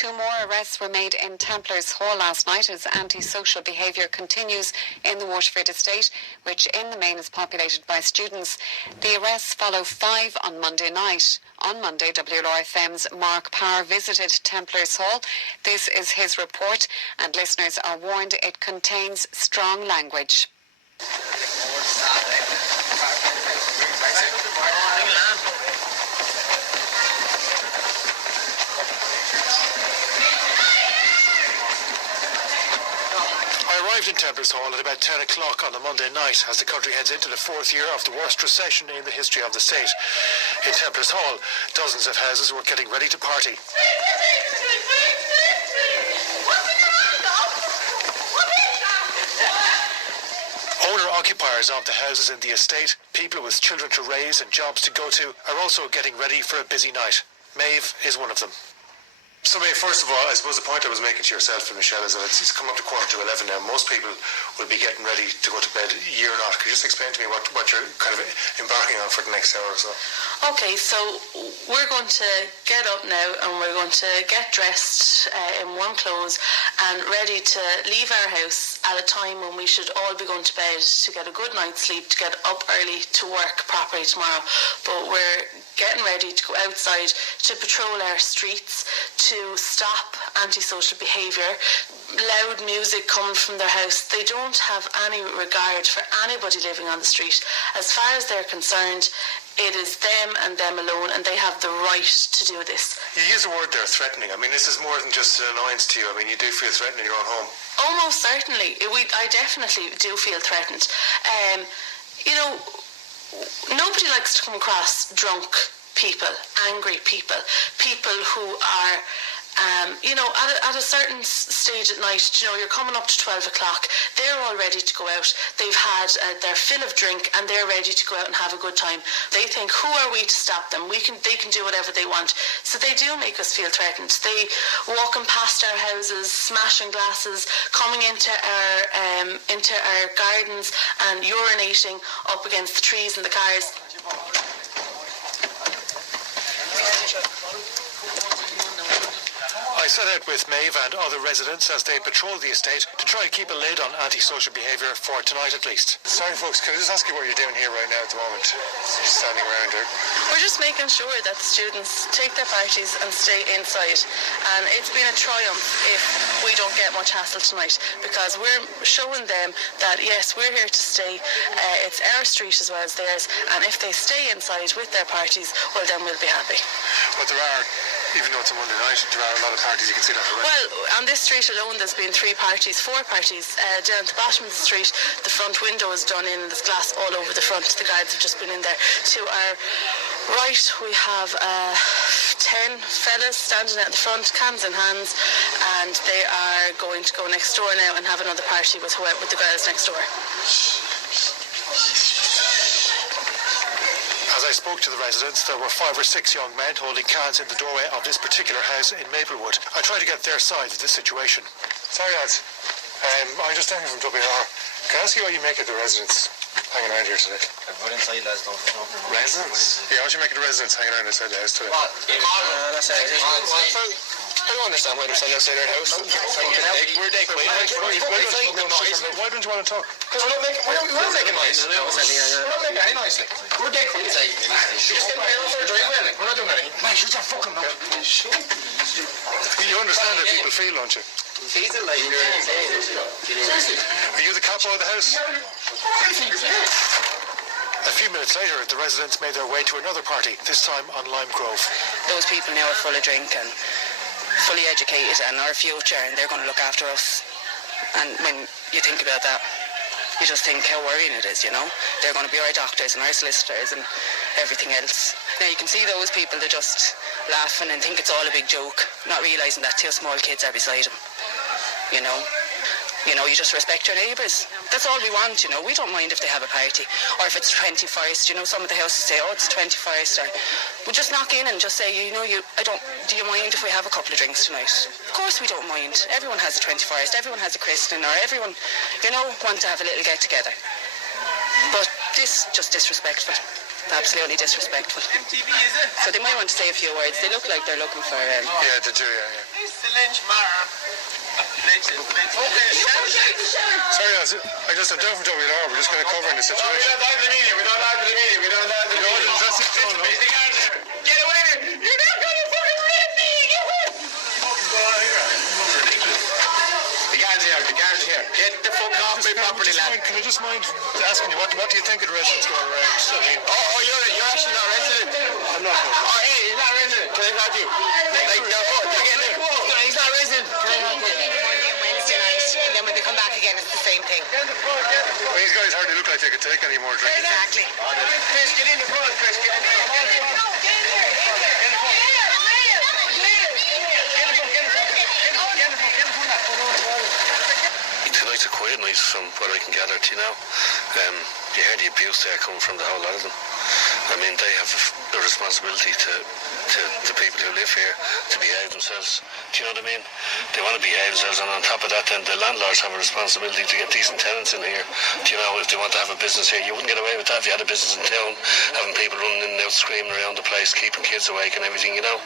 2 more arrests were made in Templar's Hall last night as antisocial behaviour continues in the Waterford estate, which in the main is populated by students. The arrests follow 5 on Monday night. On Monday, WLR-FM's Mark Power visited Templar's Hall. This is his report, and listeners are warned it contains strong language. I arrived in Templar's Hall at about 10 o'clock on a Monday night as the country heads into the 4th year of the worst recession in the history of the state. In Templar's Hall, dozens of houses were getting ready to party. Owner-occupiers of the houses in the estate, people with children to raise and jobs to go to, are also getting ready for a busy night. Maeve is one of them. So, Maeve, first of all, I suppose the point I was making to yourself and Michelle is that it's come up to 11:15 now. Most people will be getting ready to go to bed. You're not. Could you just explain to me what you're kind of embarking on for the next hour or so? Okay, so we're going to get up now and we're going to get dressed in warm clothes and ready to leave our house at a time when we should all be going to bed to get a good night's sleep, to get up early to work properly tomorrow. But we're getting ready to go outside to patrol our streets, to stop antisocial behaviour, loud music coming from their house. They don't have any regard for anybody living on the street. As far as they're concerned, it is them and them alone, and they have the right to do this. You use the word there, threatening. I mean, this is more than just an annoyance to you. I mean, you do feel threatened in your own home. Almost certainly. I definitely do feel threatened. Nobody likes to come across drunk people, angry people, people who are at a certain stage at night, you're coming up to 12 o'clock, they're all ready to go out, they've had their fill of drink and they're ready to go out and have a good time. They think, who are we to stop them? They can do whatever they want. So they do make us feel threatened. They walking past our houses, smashing glasses, coming into our gardens and urinating up against the trees and the cars. I set out with Maeve and other residents as they patrol the estate to try to keep a lid on antisocial behaviour for tonight at least. Sorry folks, can I just ask you what you're doing here right now at the moment? Just standing around here. We're just making sure that the students take their parties and stay inside. And it's been a triumph if we don't get much hassle tonight, because we're showing them that yes, we're here to stay. It's our street as well as theirs, and if they stay inside with their parties, well then we'll be happy. But there are, even though it's a Monday night, there are a lot of parties, you can see that already. Well, on this street alone there's been 4 parties. Down at the bottom of the street, the front window is done in, there's glass all over the front. The guards have just been in there. To our right we have 10 fellas standing at the front, cans in hands, and they are going to go next door now and have another party with the girls next door. As I spoke to the residents, there were 5 or 6 young men holding cans in the doorway of this particular house in Maplewood. I tried to get their side of this situation. Sorry lads, I'm just down here from WR. Can I ask you what you make of the residents hanging around here today? We're inside, lads, don't know. Residents? Yeah, what do you make of the residents hanging around outside the house today? What? I don't understand why they're standing outside our house. We're dead quiet. Why don't you want to talk? Because we're not making noise. We're not making any noise. We're dead quiet. You're just getting air off our driveway. We're not doing anything. Man, shut your fucking mouth. You understand how people feel, don't you? Are you the capo of the house? A few minutes later, the residents made their way to another party, this time on Lime Grove. Those people now are full of drink and fully educated and our future, and they're going to look after us. And when you think about that, you just think how worrying it is, They're going to be our doctors and our solicitors and everything else. Now you can see those people, they're just laughing and think it's all a big joke, not realising that 2 small kids are beside them, You just respect your neighbours. That's all we want, We don't mind if they have a party. Or if it's 21st, some of the houses say, oh, it's 21st. Or we'll just knock in and just say, do you mind if we have a couple of drinks tonight? Of course we don't mind. Everyone has a 21st, everyone has a christening, or everyone, want to have a little get-together. But this, just disrespectful. absolutely disrespectful. So they might want to say a few words. They look like they're looking for... Yeah, they do, yeah. Sorry, lads, I'm down from WLR. We're just going to cover in the situation. We don't like the media. We don't like the media. That's it. Get away there. You're not going to fucking rape me. The guards here. Get the fuck off my property, lad. Can I just mind asking you, what do you think of the residents going around? I mean... you're actually not resident. I'm not. Hey, he's not resident. Can I talk to you? Like, they're getting the quote. He's not resident. Can I talk to you? Wednesday night, and then when they come back again, it's the same thing. Well, these guys hardly look like they could take any more drink. Exactly. Chris, get in the front, Chris. Get in the front. Tonight's a quiet night from what I can gather, you know. You hear the abuse there coming from the whole lot of them. I mean, they have the responsibility to the people who live here to behave themselves. Do you know what I mean? They want to behave themselves, and on top of that, then the landlords have a responsibility to get decent tenants in here. Do you know, if they want to have a business here, you wouldn't get away with that if you had a business in town, having people running in and out, screaming around the place, keeping kids awake and everything, you know.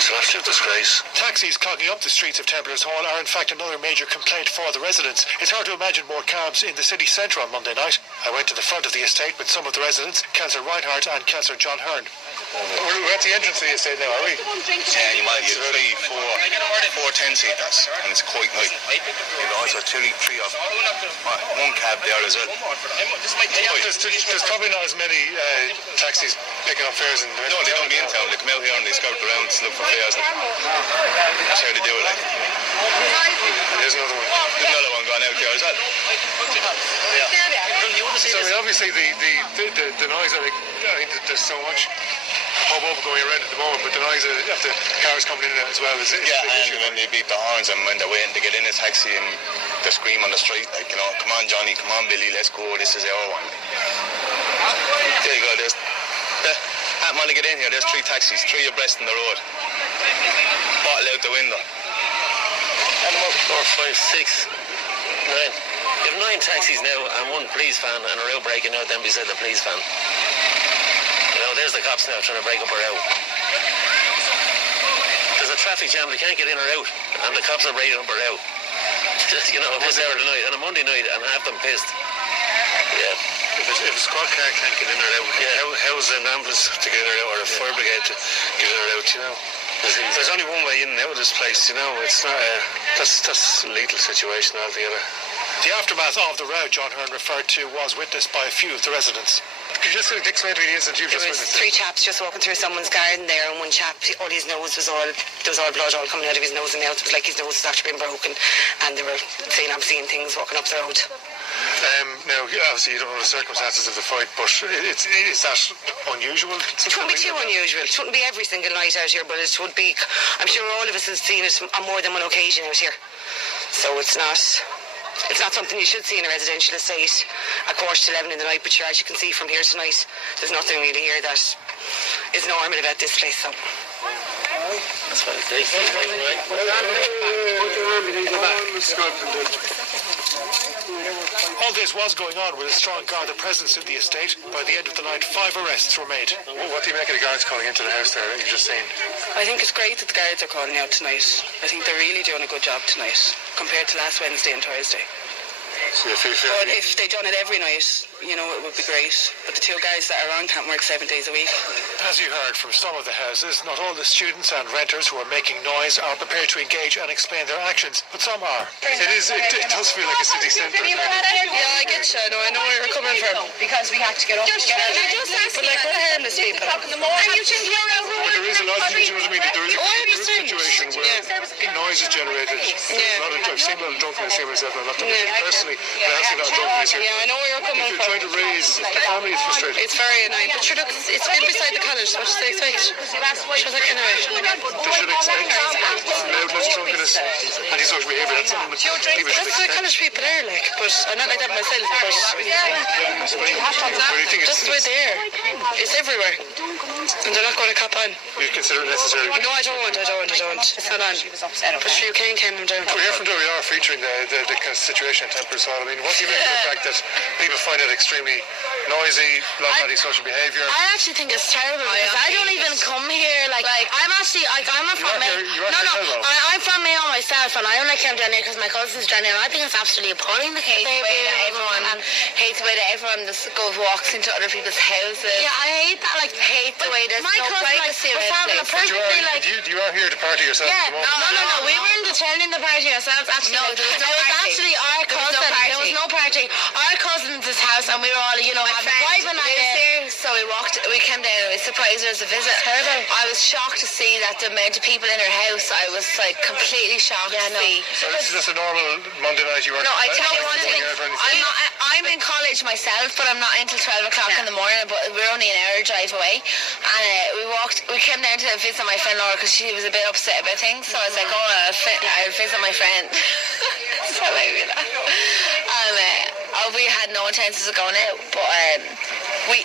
It's an absolute disgrace. Taxis clogging up the streets of Templars Hall are in fact another major complaint for the residents. It's hard to imagine more cabs in the city centre on Monday night. I went to the front of the estate with some of the residents, Councillor Reinhardt and Councillor John Hearn. We're at the entrance of the estate now, are we? Yeah, you might get 4 10-seaters, and it's quite nice. You've also three of one cab there as well. There's probably not as many taxis picking up fares in the No, they don't be in town. They come out here and they scout around to look for fares. That's how they do it, like. There's another one. There's another one going out there as well. So I mean, obviously the noise, I think there's so much hubbub going around at the moment, but the noise of the cars coming in as well is a big issue. And when they beat the horns and when they're waiting to get in a taxi and they scream on the street, like, you know, come on Johnny, come on Billy, let's go, this is our one. There you go, there's I'm going to get in here, there's 3 taxis, 3 abreast in the road. Bottle out the window. And 4, 5, 6, 9. You have 9 taxis now and 1 police van and a row breaking out then beside the police van. You know, there's the cops now trying to break up a row. There's a traffic jam, they can't get in or out, and the cops are breaking up a row. You know, this hour of the night, on a Monday night, and half them pissed. Yeah. If a squad car can't get in or out, how's an ambulance to get in or out, or a fire brigade to get in or out, you know? There's only one way in and out of this place, you know. It's not that's a lethal situation altogether. The aftermath of the row John Hearn referred to was witnessed by a few of the residents. Could you just explain to me the incident you've just witnessed? There was 3 chaps just walking through someone's garden there, and one chap, all his nose was all, there was all blood all coming out of his nose and mouth. It was like his nose was actually being broken, and they were saying obscene things walking up the road. Now, obviously, you don't know the circumstances of the fight, but is that unusual? It wouldn't be too unusual. It wouldn't be every single night out here, but it would be, I'm sure all of us have seen it on more than one occasion out here. So it's not something you should see in a residential estate at 11:15 in the night, but sure, as you can see from here tonight, there's nothing really here that is normal about this place. So. That's what it is. All this was going on with a strong guarded presence in the estate. By the end of the night, 5 arrests were made. What do you make of the guards calling into the house there that you've just seen? I think it's great that the guards are calling out tonight. I think they're really doing a good job tonight compared to last Wednesday and Thursday. So but if they done it every night, you know, it would be great. But the 2 guys that are on can't work 7 days a week. As you heard from some of the houses, not all the students and renters who are making noise are prepared to engage and explain their actions, but some are. It does feel like a city centre. Yeah, I get you. I know where you're coming from. Because we had to get up. Just but like, we're harmless people. And you think But there is a lot of, you know what I mean? There is a situation where noise is generated. I've seen a lot of drunkenness here myself, and I'm not talking personally, but I've seen a lot of drunkenness here. Yeah, I know where you're coming If from. you're trying to raise, the family is frustrated. It's very annoying. But sure, look, it's been beside the college. What should they expect? Sure, that kind of way. They should expect loudness, drunkenness, antisocial behaviour. That's something that people should That's the expect. college people are like, but I'm not like that myself. But What do you think? just the way they are. It's everywhere. And they're not going to cop on. You consider it necessary? No, I don't. It's not on. She was upset, But sure, Kane came down. We're here from WR featuring the kind of situation at Templar's Hall. I mean, what do you make of the fact that people find it extremely noisy, a lot of antisocial behaviour? I actually think it's terrible because I don't even come here. Like I'm actually I'm from Mayo. I'm from Mayo myself, and I only came down here because my cousin's down here. And I think it's absolutely appalling. The Hate the way that everyone just walks into other people's houses. Yeah, I hate that. Like, Hate the way there's my no cousin privacy was around having a place. perfectly like. You are here to party yourself? Yeah, no. We were in the town in the party ourselves. Actually, No, there was no it was party. actually our cousin. There was no party. Our cousin's house, and we were all, having vibing on there. So we came down and we surprised her as a visit. Terrible. I was shocked to see that the amount of people in her house. I was like completely shocked to see. So this is just a normal Monday night you work? No, I tell you one thing. I'm I'm in college myself, but I'm not until 12 o'clock in the morning. But we're only an hour drive away, and we came down to visit my friend Laura because she was a bit upset about things. So I was like, I'll visit my friend. So maybe that. And we had no intentions of going out, but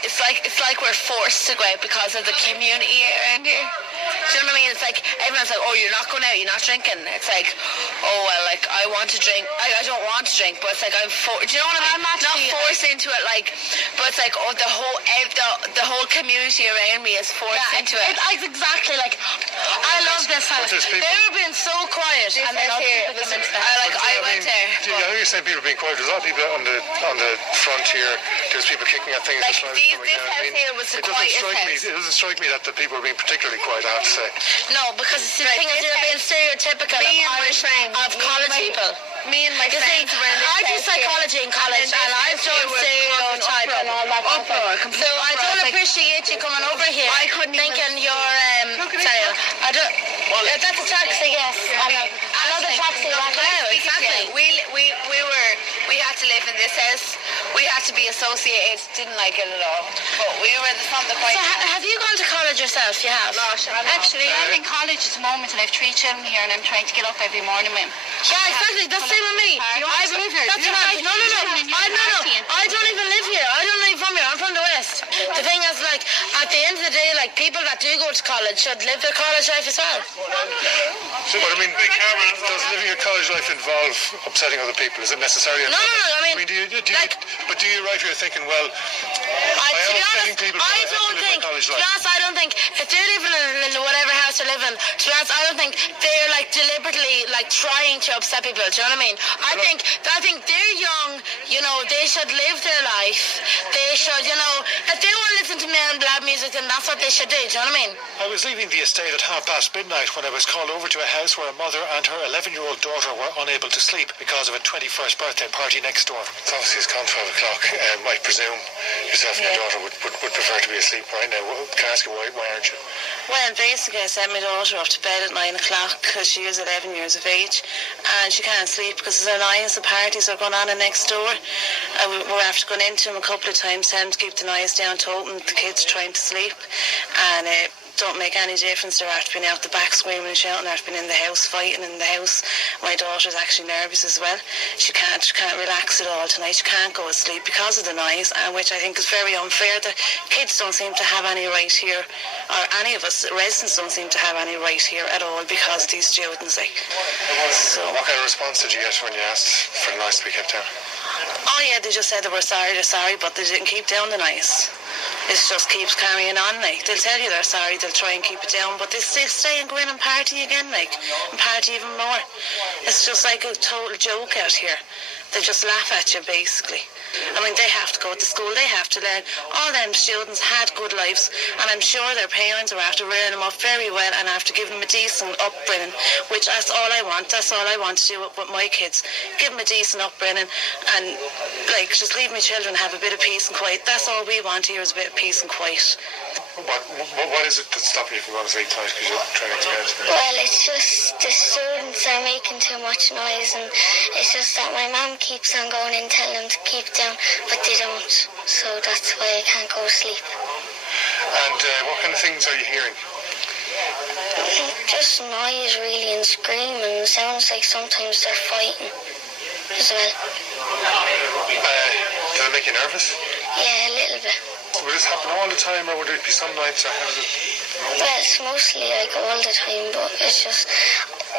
it's like we're forced to go out because of the community around here. Do you know what I mean? It's like everyone's like, oh, you're not going out, you're not drinking. It's like, oh well, like I want to drink. I don't want to drink, but it's like do you know what I mean? Not forced into it, like, but it's like the whole community around me is forced into it. It's exactly like I love this house. They were being so quiet, and then other people come into the house. I went there. I know you're saying people being quiet. There's a lot of people on the front here. There's people kicking at things. Like this house here was the quietest house. It doesn't strike me that the people are being particularly quiet, I have to say. No, because the thing is, they're being stereotypical of college people. Me and my friends were in I do psychology in college, and I've done stereotype and all that. So I don't appreciate you coming over here. I couldn't thinking you're sorry. I don't. That's a taxi, yes. Another taxi right now. Exactly. We had to live in this house. We had to be associated. Didn't like it at all. But we were from the quiet. So have you gone to college yourself? You have. Actually, I'm in college at the moment, and I have 3 children here, and I'm trying to get up every morning with them. Yeah, exactly. That's the same with me. I live here. That's right. No. I don't even live here. I don't live from here. I'm from the West. The thing is, like, at the end of the day, like, people that do go to college should live their college life as well. But I mean, does living your college life involve upsetting other people? Is it necessary? No. I mean, do you arrive here thinking, well, I am upsetting people, I but don't think. college To life? be honest, I don't think if they're living in whatever house they're living. To be honest, I don't think they're like deliberately like trying to upset people. Do you know what I mean? I think they're young. They should live their life. They should, if they want to listen to men and loud music, then that's what they should do. Do you know what I mean? I was leaving the estate at midnight when I was called over to a house where a mother and her 11-year-old daughter were unable to sleep because of a 21st birthday party next door. It's obviously it's gone 12 o'clock. I presume yourself and your daughter would prefer to be asleep right now. Can I ask you why aren't you? Well, basically I sent my daughter up to bed at 9 o'clock because she is 11 years of age and she can't sleep because there's the parties are going on in next door. We're after going into them a couple of times, telling them to keep the noise down to open, the kids trying to sleep, and don't make any difference. They're after being out the back screaming and shouting, after being in the house fighting in the house. My daughter's actually nervous as well. She can't relax at all tonight. She can't go to sleep because of the noise, and which I think is very unfair. The kids don't seem to have any right here, or any of us residents don't seem to have any right here at all because of these students. So what kind of response did you get when you asked for the noise to be kept down? Oh yeah, they just said they were sorry, but they didn't keep down the noise. It just keeps carrying on, they'll tell you they're sorry, they'll try and keep it down, but they still stay and go in and party again, and party even more. It's just like a total joke out here. They just laugh at you, basically. I mean, they have to go to school, they have to learn. All them students had good lives, and I'm sure their parents are after rearing them up very well and after giving them a decent upbringing, which that's all I want. That's all I want to do with my kids. Give them a decent upbringing and, just leave my children have a bit of peace and quiet. That's all we want here is a bit of peace and quiet. What is it that's stopping you from going to sleep tonight? Because you're trying to explain it to me. Well, it's just the students are making too much noise, and it's just that my mum keeps on going and telling them to keep down, but they don't. So that's why I can't go to sleep. And what kind of things are you hearing? Just noise, really, and screaming. It sounds like sometimes they're fighting as well. Does it make you nervous? Yeah, a little bit. Would this happen all the time, or would it be some nights, or how does it? Well, it's mostly like all the time, but it's just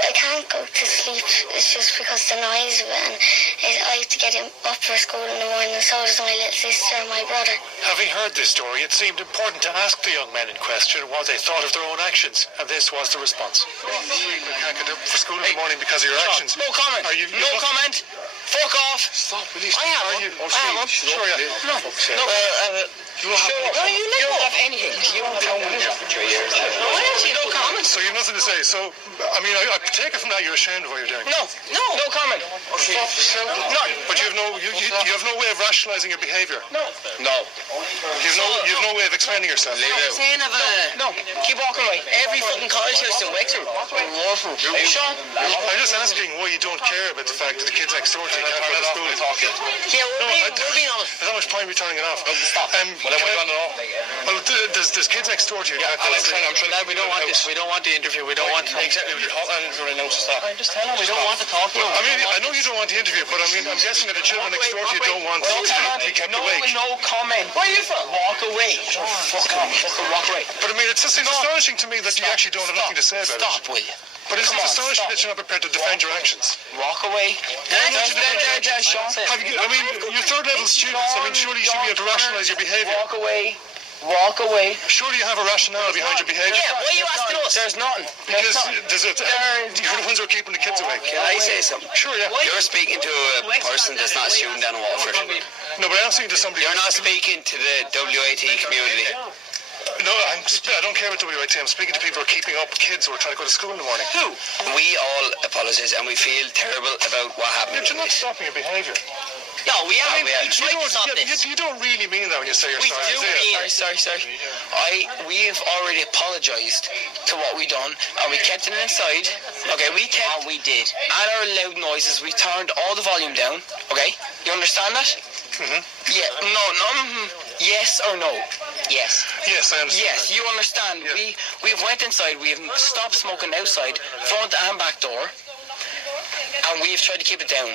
I can't go to sleep. It's just because the noise of it, and I have to get him up for school in the morning, and so does my little sister and my brother. Having heard this story, it seemed important to ask the young men in question what they thought of their own actions, and this was the response. You can't get up for school in the morning because of your actions. No comment. No comment. Fuck off. Stop, please. I have one. Sure, yeah. No. You don't have anything. You don't have anything for 3 years. Why don't you no comment? So you've nothing to say. So, I mean, I take it from that you're ashamed of what you're doing. No comment. None. But you have no way of rationalising your behaviour. No. You have no way of explaining yourself. No. Keep walking away. Every fucking college house in Wexford. Are you sure? I'm just asking why you don't care about the fact that the kids next door to you can't go to school. Yeah, we're being honest. There's not much point in me turning it off. Stop. Well, there's kids next door to you. We don't want this. We don't want the interview. We don't want to. Exactly. I'm just telling you, we don't want to talk to you. I mean, I know you don't want the interview, but I mean, I'm guessing that the children next door to you don't want to be kept awake. No comment. Where are you from? Walk away. Fucking walk away. But I mean, it's astonishing to me that you actually don't have nothing to say about it. Stop, will you? But it's astonishing that you're not prepared to defend your actions. Walk away. Sean. I mean, you're third level students. I mean, surely you should be able to rationalise your behaviour. Walk away. Surely you have a rationale behind your behaviour. Yeah, why are you asking us? There's nothing. Because you're the ones who are keeping the kids awake. Can I say something? Sure, yeah. You're speaking to a person that's not a student down in Waterford. No, but I'm speaking to somebody. You're not speaking to the WAT community. No, I don't care about WIT. I'm speaking to people who are keeping up kids who are trying to go to school in the morning. Who? We all apologise and we feel terrible about what happened. You're not stopping your behaviour. No, we tried to stop this. You don't really mean that when you say you're sorry. We do. Sorry. We've already apologised to what we done, and we kept it inside. Okay, we did. And our loud noises, we turned all the volume down. Okay, you understand that? Mm-hmm. Yeah. No. Yes or no? Yes. Yes, I understand. Yes, you understand. Yeah. We've went inside. We've stopped smoking outside, front and back door. And we've tried to keep it down.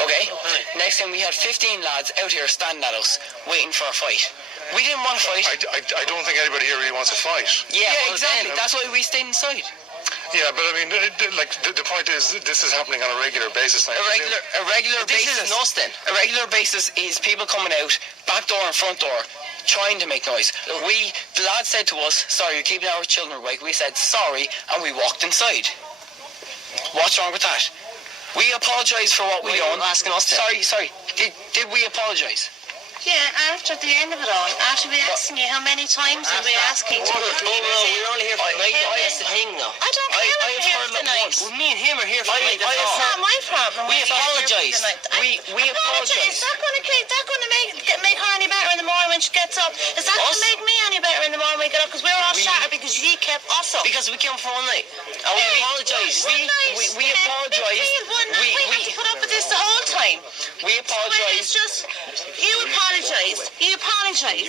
Okay? Next thing, we had 15 lads out here standing at us, waiting for a fight. We didn't want to fight. I don't think anybody here really wants a fight. Yeah, exactly. That's why we stayed inside. Yeah, but I mean, the point is, this is happening on a regular basis. A regular basis. This is nothing. A regular basis is people coming out, back door and front door, trying to make noise. The lad said to us, sorry, you're keeping our children awake. We said, sorry, and we walked inside. What's wrong with that? We apologise for what we done. Asking us to. Sorry. Did we apologise? Yeah, after the end of it all, after we asking you how many times are we asking to we're only here for the night. That's the thing now. I don't care if we're here for the night. Well, me and him are here for the night. It's not my problem. We apologise. We apologise. Is that going to make her any better in the morning when she gets up? Is that going to make me any better in the morning when we get up? Because we're all shattered because you kept us up. Because we came for one night. And we apologise. We apologise. We have to put up with this the whole time. We apologise. It's just, you apologised.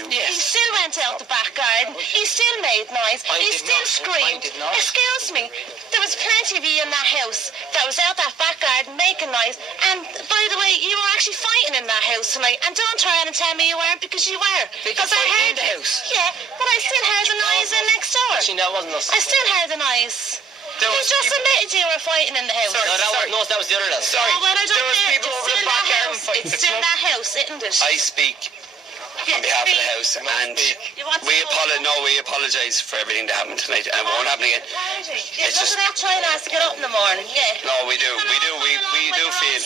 Yes. He still went out the back garden. He still made noise. He still screamed. I did not. Excuse me. There was plenty of you in that house that was out that back garden making noise. And by the way, you were actually fighting in that house tonight. And don't try and tell me you weren't, because you were. Because I heard in the house. Yeah, but I still heard the noise in next door. Actually, that wasn't us. I still heard the noise. You just admitted you were fighting in the house. Sorry, that was the other lad. Sorry. Oh, well, I don't there was care. people over the back garden fighting. It's still that house, isn't it? I speak on behalf of the house, and we apologise for everything that happened tonight, and it won't happen again. It's just about trying to get up in the morning, yeah. No, we do feel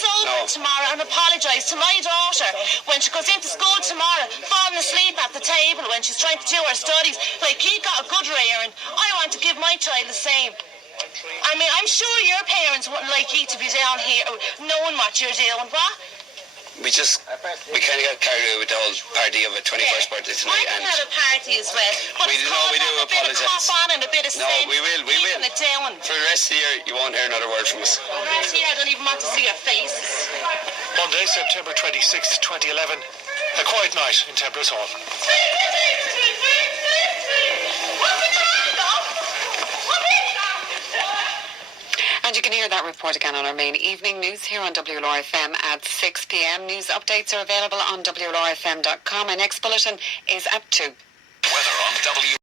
tomorrow and apologise to my daughter when she goes into school tomorrow, falling asleep at the table when she's trying to do her studies. Like, he got a good rearing. I want to give my child the same. I mean, I'm sure your parents wouldn't like you to be down here knowing what you're doing, what? We kind of got carried away with the whole party of a 21st birthday tonight. I can have a party as well. But we do apologise. A bit of cough on and a bit of we will. It down. For the rest of the year, you won't hear another word from us. For the rest of the year, I don't even want to see your faces. Monday, September 26th, 2011. A quiet night in Templar's Hall. And And you can hear that report again on our main evening news here on WLRFM at 6 p.m. News updates are available on WLRFM.com. Our next bulletin is at 2. Weather on W.